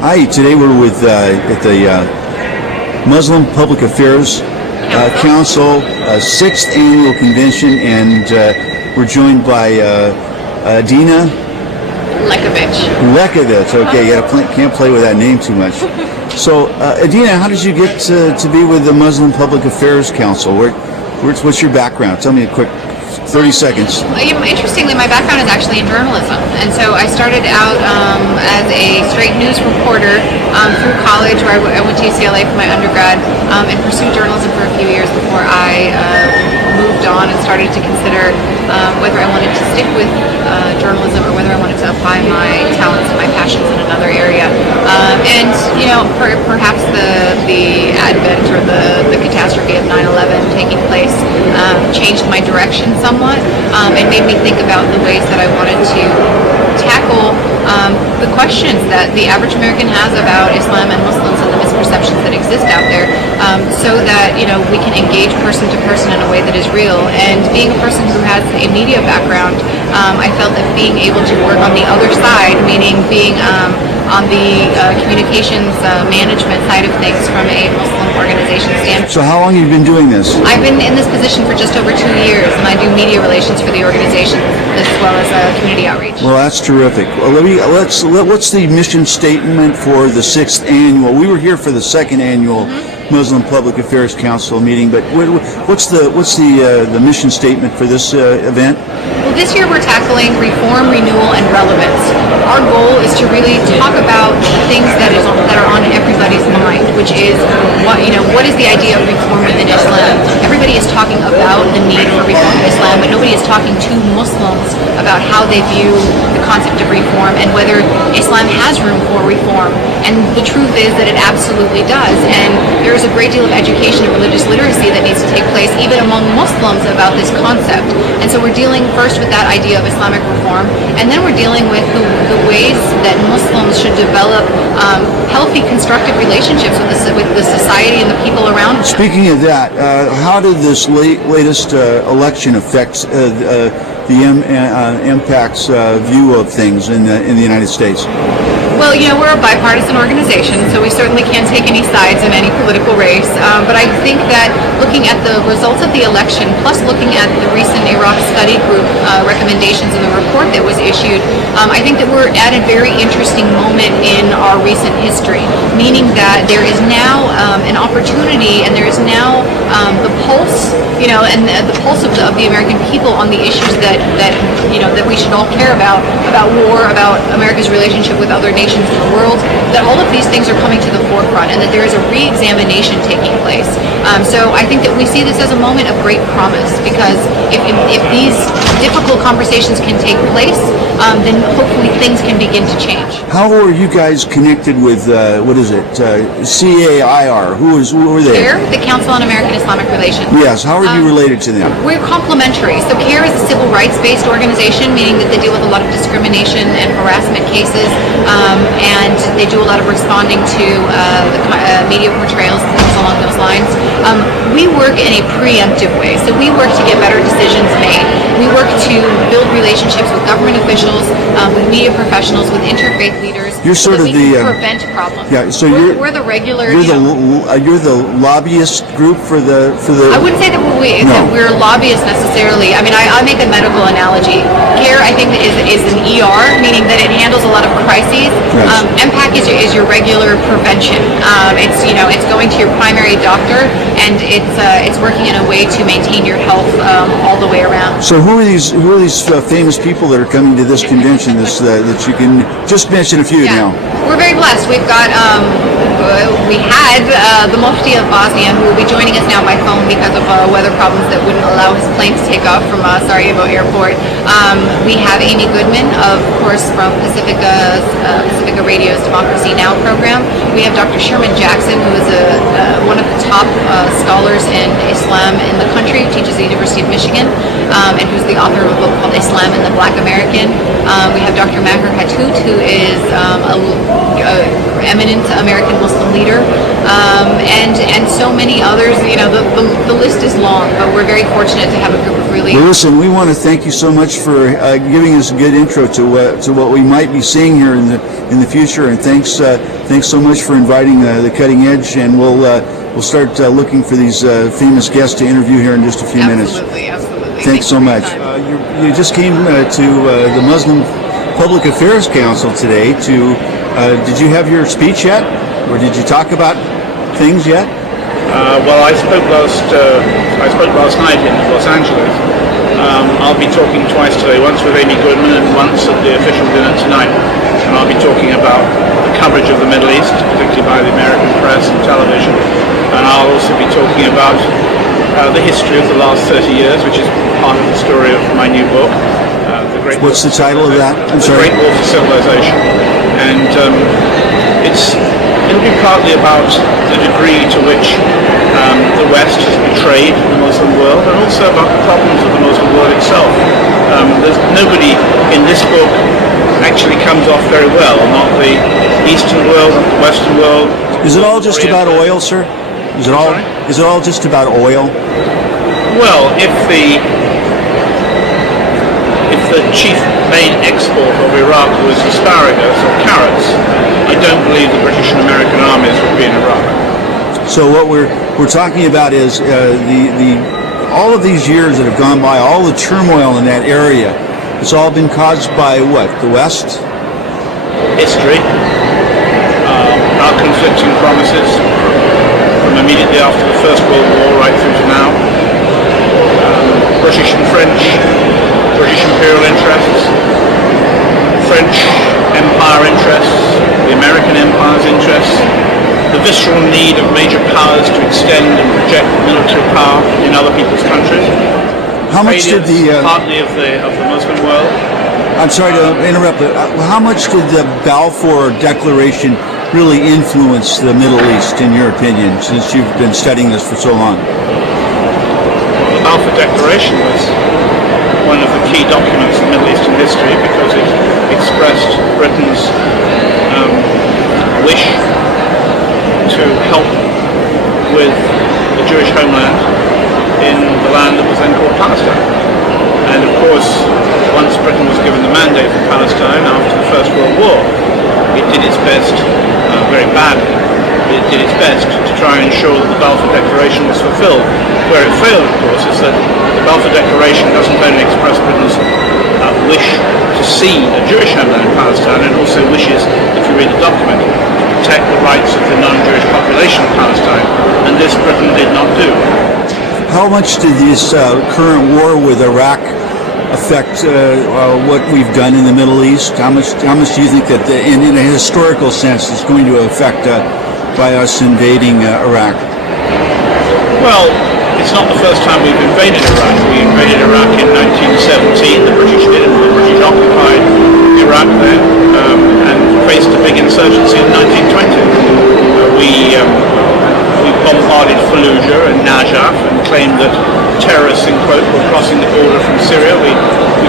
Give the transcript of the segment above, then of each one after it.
Hi, today we're with at the Muslim Public Affairs Council 6th Annual Convention, and we're joined by Adina Lekovich. Okay, can't play with that name too much. So, Adina, how did you get to be with the Muslim Public Affairs Council? What's your background? Tell me a quick 30 seconds. Interestingly, my background is actually in journalism, and so I started out as a straight news reporter through college, where I went to UCLA for my undergrad, and pursued journalism for a few years before I moved on and started to consider whether I wanted to stick with journalism or whether I wanted to apply my talents and my passions in another area. And perhaps the advent or the catastrophe of 9/11 taking place changed my direction somewhat, and made me think about the ways that I wanted to tackle the questions that the average American has about Islam and Muslims and the misperceptions that exist out there, so that we can engage person to person in a way that is real. And being a person who has a media background, I felt that being able to work on the other side, meaning being on the communications management side of things from a Muslim organization standpoint. So how long have you been doing this? I've been in this position for just over 2 years, and I do media relations for the organization as well as community outreach. Well, that's terrific. Well, what's the mission statement for the 6th annual? We were here for the 2nd annual Muslim Public Affairs Council meeting, but what's the mission statement for this event? Well, this year we're tackling reform, renewal, and relevance. Our goal is to really talk about things that are on everybody's mind, which is what is the idea of reform within Islam? Everybody is talking about the need for reform in Islam, but nobody is talking to Muslims about how they view the concept of reform and whether Islam has room for reform. And the truth is that it absolutely does. And there is a great deal of education and religious literacy that needs to take place even among Muslims about this concept. And so we're dealing first with that idea of Islamic reform, and then we're dealing with the ways that Muslims should develop healthy, constructive relationships with the society and the people around them. Speaking of that, how did this latest election affect the Impact's view of things in the United States? Well, we're a bipartisan organization, so we certainly can't take any sides in any political race. But I think that looking at the results of the election, plus looking at the recent Iraq Study Group recommendations in the report that was issued, I think that we're at a very interesting moment in our recent history, meaning that there is now an opportunity, and there is now the pulse, and the pulse of the American people on the issues that we should all care about war, about America's relationship with other nations in the world, that all of these things are coming to the forefront, and that there is a re-examination taking place. So I think that we see this as a moment of great promise, because if these difficult conversations can take place, then hopefully things can begin to change. How are you guys connected with, CAIR? Who are they? CAIR, the Council on American Islamic Relations. Yes, how are you related to them? We're complementary. So CAIR is a civil rights-based organization, meaning that they deal with a lot of discrimination and harassment cases, and they do a lot of responding to the media portrayals and things along those lines. We work in a preemptive way, so we work to get better decisions made. We work to build relationships with government officials, with media professionals, with interfaith leaders. You're sort of the prevent problems. Yeah, so we're the regular. You're the lobbyist group for the. I wouldn't say that we're lobbyists necessarily. I mean, I make a medical analogy. CARE, I think, is an ER, meaning that it handles a lot of crises. Yes. MPAC is your regular prevention. It's going to your primary doctor, and it's working in a way to maintain your health all the way around. So who are these famous people that are coming to this convention? That you can just mention a few now. We're very blessed. We had the Mufti of Bosnia, who will be joining us now by phone because of weather problems that wouldn't allow his plane to take off from Sarajevo Airport. We have Amy Goodman, of course, from Pacifica Radio's Democracy Now! Program. We have Dr. Sherman Jackson, who is one of the top scholars in Islam in the country, who teaches at the University of Michigan, and who's who's the author of a book called Islam and the Black American. We have Dr. Maher Hathout, who is a eminent American Muslim leader, and so many others. You know, the list is long, but we're very fortunate to have a group of really. Well, listen, we want to thank you so much for giving us a good intro to what we might be seeing here in the future, and thanks so much for inviting the Cutting Edge, and we'll start looking for these famous guests to interview here in just a few minutes. Absolutely. Thanks so much. You just came to the Muslim Public Affairs Council today. Did you have your speech yet, or did you talk about things yet? Well, I spoke last night in Los Angeles. I'll be talking twice today, once with Amy Goodman and once at the official dinner tonight. And I'll be talking about the coverage of the Middle East, particularly by the American press and television. And I'll also be talking about the history of the last 30 years, which is part of the story of my new book. What's the title of that? I'm sorry. The Great War for Civilization. And it'll be partly about the degree to which the West has betrayed the Muslim world, and also about the problems of the Muslim world itself. There's nobody in this book actually comes off very well, not the Eastern world, not the Western world. Is it all just about oil, sir? Is it all just about oil? Well, if the chief main export of Iraq was asparagus or carrots, I don't believe the British and American armies would be in Iraq. So what we're talking about is all of these years that have gone by, all the turmoil in that area. It's all been caused by what? The West? History, our conflicting promises from immediately after the First World War right through to now. British and French, British imperial interests, French empire interests, the American empire's interests, the visceral need of major powers to extend and project military power in other people's countries. How much did partly of the Muslim world? I'm sorry to interrupt, but how much did the Balfour Declaration really influence the Middle East, in your opinion, since you've been studying this for so long? The Balfour Declaration was one of the key documents in Middle Eastern history because it expressed Britain's wish to help with the Jewish homeland in the land that was then called Palestine. And of course, once Britain was given the mandate for Palestine after the First World War, it did its best, very badly, but it did its best to try and ensure that the Balfour Declaration was fulfilled. Where it failed, of course, is that the Balfour Declaration doesn't only express Britain's wish to see a Jewish homeland in Palestine, it also wishes, if you read the document, to protect the rights of the non-Jewish population of Palestine, and this Britain did not do. How much did this current war with Iraq affect what we've done in the Middle East? How much do you think that, in a historical sense, it's going to affect by us invading Iraq? Well, it's not the first time we've invaded Iraq. We invaded Iraq in 1917. The British did it. The British occupied Iraq then and faced a big insurgency in 1920. We bombarded Fallujah and Najaf and claimed that terrorists, in quote, were crossing the border from Syria. We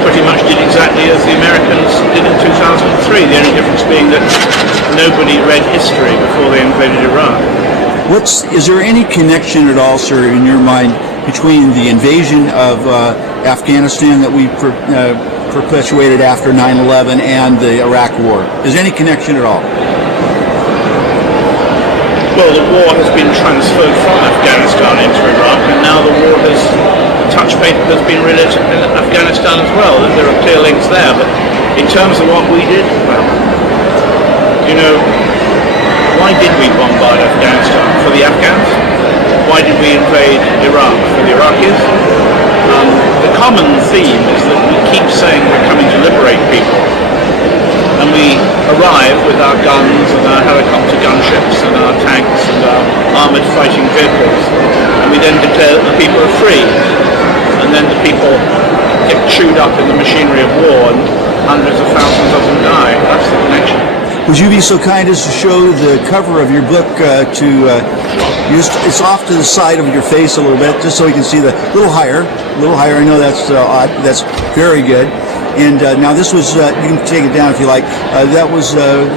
pretty much did exactly as the Americans did in 2003. The only difference being that nobody read history before they invaded Iraq. Is there any connection at all, sir, in your mind, between the invasion of Afghanistan that we perpetuated after 9/11 and the Iraq War? Is there any connection at all? Well, the war has been transferred from Afghanistan into Iraq, and now the touch paper has been read in Afghanistan as well. There are clear links there, but in terms of what we did, well, why did we bombard Afghanistan? For the Afghans? Why did we invade Iraq? For the Iraqis? The common theme is that we keep saying we're coming to liberate people, and we arrive with our guns and our helicopter gunships and our tanks and our armoured fighting vehicles, and we then declare that the people are free, and then the people get chewed up in the machinery of war and hundreds of thousands of them die. That's the connection. Would you be so kind as to show the cover of your book to it's off to the side of your face a little bit, just so you can see the little higher. I know that's odd. That's very good. And now this was, you can take it down if you like.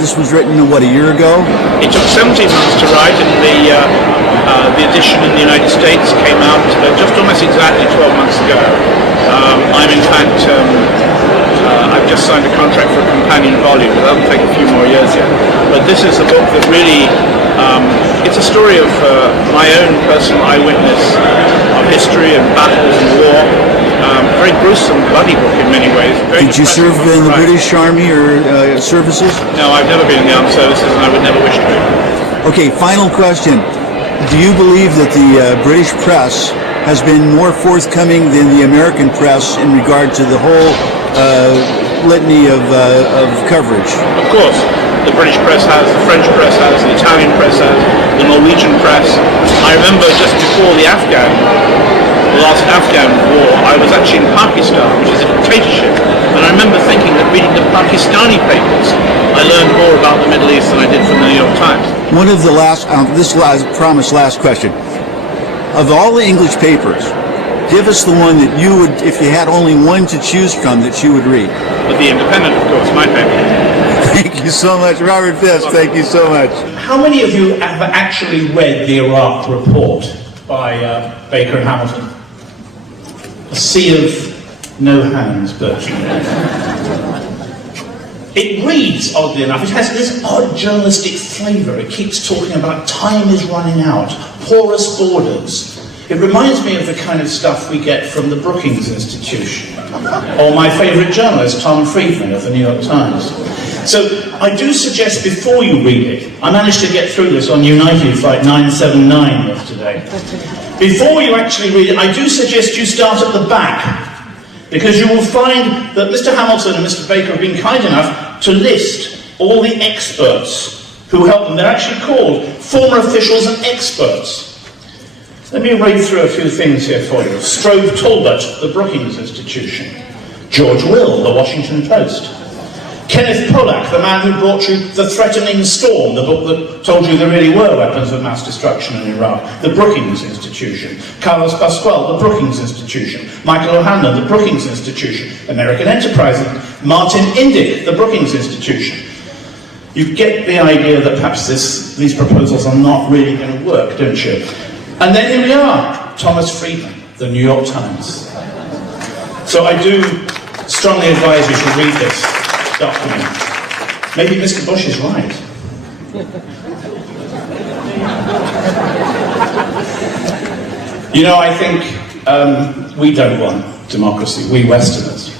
This was written, what, a year ago? It took 17 months to write, and the edition in the United States came out just almost exactly 12 months ago. I'm in fact, I've just signed a contract for a companion volume, but that'll take a few more years yet. But this is a book that really, it's a story of my own personal eyewitness of history and battles and war. Very gruesome, bloody book in many ways. Did you serve in the British Army or services? No, I've never been in the armed services, and I would never wish to be. Okay, final question. Do you believe that the British press has been more forthcoming than the American press in regard to the whole litany of coverage? Of course, the British press has, the French press has, the Italian press has, the Norwegian press. I remember just before the last Afghan war, I was actually in Pakistan, which is a dictatorship, and I remember thinking that reading the Pakistani papers, I learned more about the Middle East than I did from the New York Times. One of the last question. Of all the English papers, give us the one that you would, if you had only one to choose from, that you would read. But The Independent, of course, my favorite. Thank you so much, Robert Fisk. Thank you so much. How many of you have actually read the Iraq Report by Baker and Hamilton? A sea of no hands, Bertrand. It reads, oddly enough, it has this odd journalistic flavour. It keeps talking about time is running out, porous borders. It reminds me of the kind of stuff we get from the Brookings Institution, or my favourite journalist, Tom Friedman of the New York Times. So I do suggest before you read it, I managed to get through this on United Flight 979 yesterday. Before you actually read it, I do suggest you start at the back, because you will find that Mr. Hamilton and Mr. Baker have been kind enough to list all the experts who helped them. They're actually called former officials and experts. Let me read through a few things here for you. Strobe Talbot, the Brookings Institution. George Will, the Washington Post. Kenneth Pollack, the man who brought you The Threatening Storm, the book that told you there really were weapons of mass destruction in Iraq. The Brookings Institution. Carlos Pascual, the Brookings Institution. Michael O'Hanlon, the Brookings Institution. American Enterprise. Martin Indyk, the Brookings Institution. You get the idea that perhaps these proposals are not really going to work, don't you? And then here we are, Thomas Friedman, the New York Times. So I do strongly advise you to read this document. Maybe Mr. Bush is right. You know, I think we don't want democracy, we Westerners.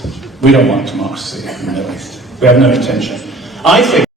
We don't want democracy in the Middle East. We have no intention. I think